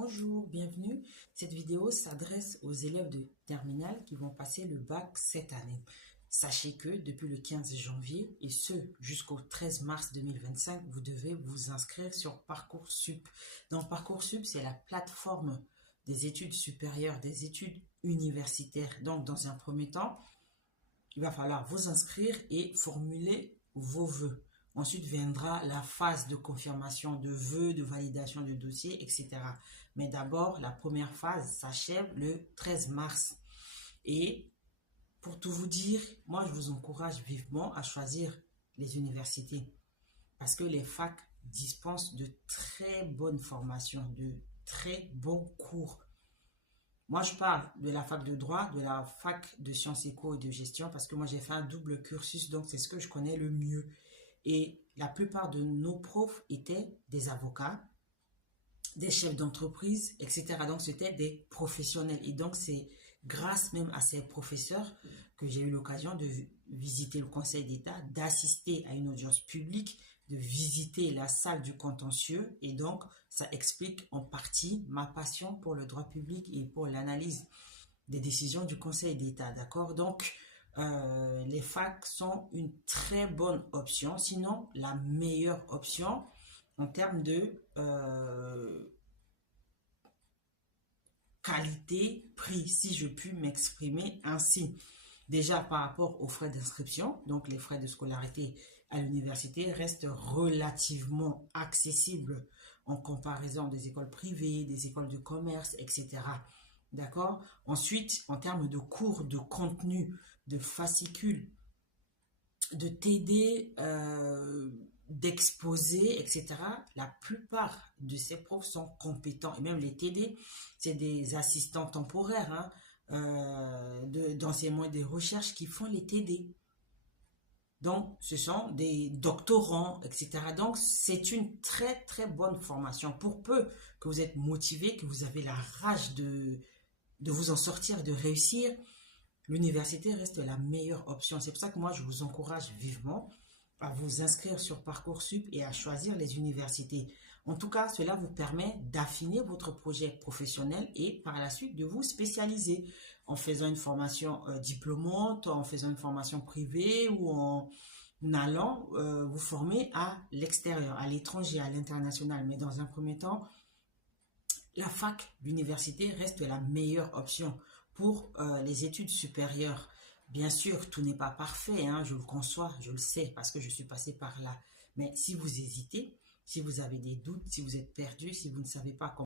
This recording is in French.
Bonjour, bienvenue. Cette vidéo s'adresse aux élèves de terminale qui vont passer le bac cette année. Sachez que depuis le 15 janvier et ce jusqu'au 13 mars 2025, vous devez vous inscrire sur Parcoursup. Dans Parcoursup, c'est la plateforme des études supérieures, des études universitaires. Donc, dans un premier temps, il va falloir vous inscrire et formuler vos vœux. Ensuite viendra la phase de confirmation de vœux, de validation de dossier, etc. Mais d'abord, la première phase s'achève le 13 mars. Et pour tout vous dire, moi, je vous encourage vivement à choisir les universités parce que les facs dispensent de très bonnes formations, de très bons cours. Moi, je parle de la fac de droit, de la fac de sciences éco et de gestion parce que moi, j'ai fait un double cursus, donc c'est ce que je connais le mieux. Et la plupart de nos profs étaient des avocats, des chefs d'entreprise, etc. Donc, c'était des professionnels. Et donc, c'est grâce même à ces professeurs que j'ai eu l'occasion de visiter le Conseil d'État, d'assister à une audience publique, de visiter la salle du contentieux. Et donc, ça explique en partie ma passion pour le droit public et pour l'analyse des décisions du Conseil d'État. D'accord? Donc, les facs sont une très bonne option, sinon la meilleure option en termes de qualité-prix, si je puis m'exprimer ainsi. Déjà par rapport aux frais d'inscription, donc les frais de scolarité à l'université restent relativement accessibles en comparaison des écoles privées, des écoles de commerce, etc. D'accord? Ensuite, en termes de cours, de contenu, de fascicules, de TD, d'exposés, etc. La plupart de ces profs sont compétents. Et même les TD, c'est des assistants temporaires d'enseignement et des recherches qui font les TD. Donc, ce sont des doctorants, etc. Donc, c'est une très, très bonne formation. Pour peu que vous êtes motivé, que vous avez la rage de vous en sortir, de réussir, l'université reste la meilleure option. C'est pour ça que moi, je vous encourage vivement à vous inscrire sur Parcoursup et à choisir les universités. En tout cas, cela vous permet d'affiner votre projet professionnel et par la suite de vous spécialiser en faisant une formation diplômante, en faisant une formation privée ou en allant vous former à l'extérieur, à l'étranger, à l'international. Mais dans un premier temps, la fac, l'université reste la meilleure option pour les études supérieures. Bien sûr, tout n'est pas parfait, hein, je le conçois, je le sais, parce que je suis passé par là. Mais si vous hésitez, si vous avez des doutes, si vous êtes perdu, si vous ne savez pas comment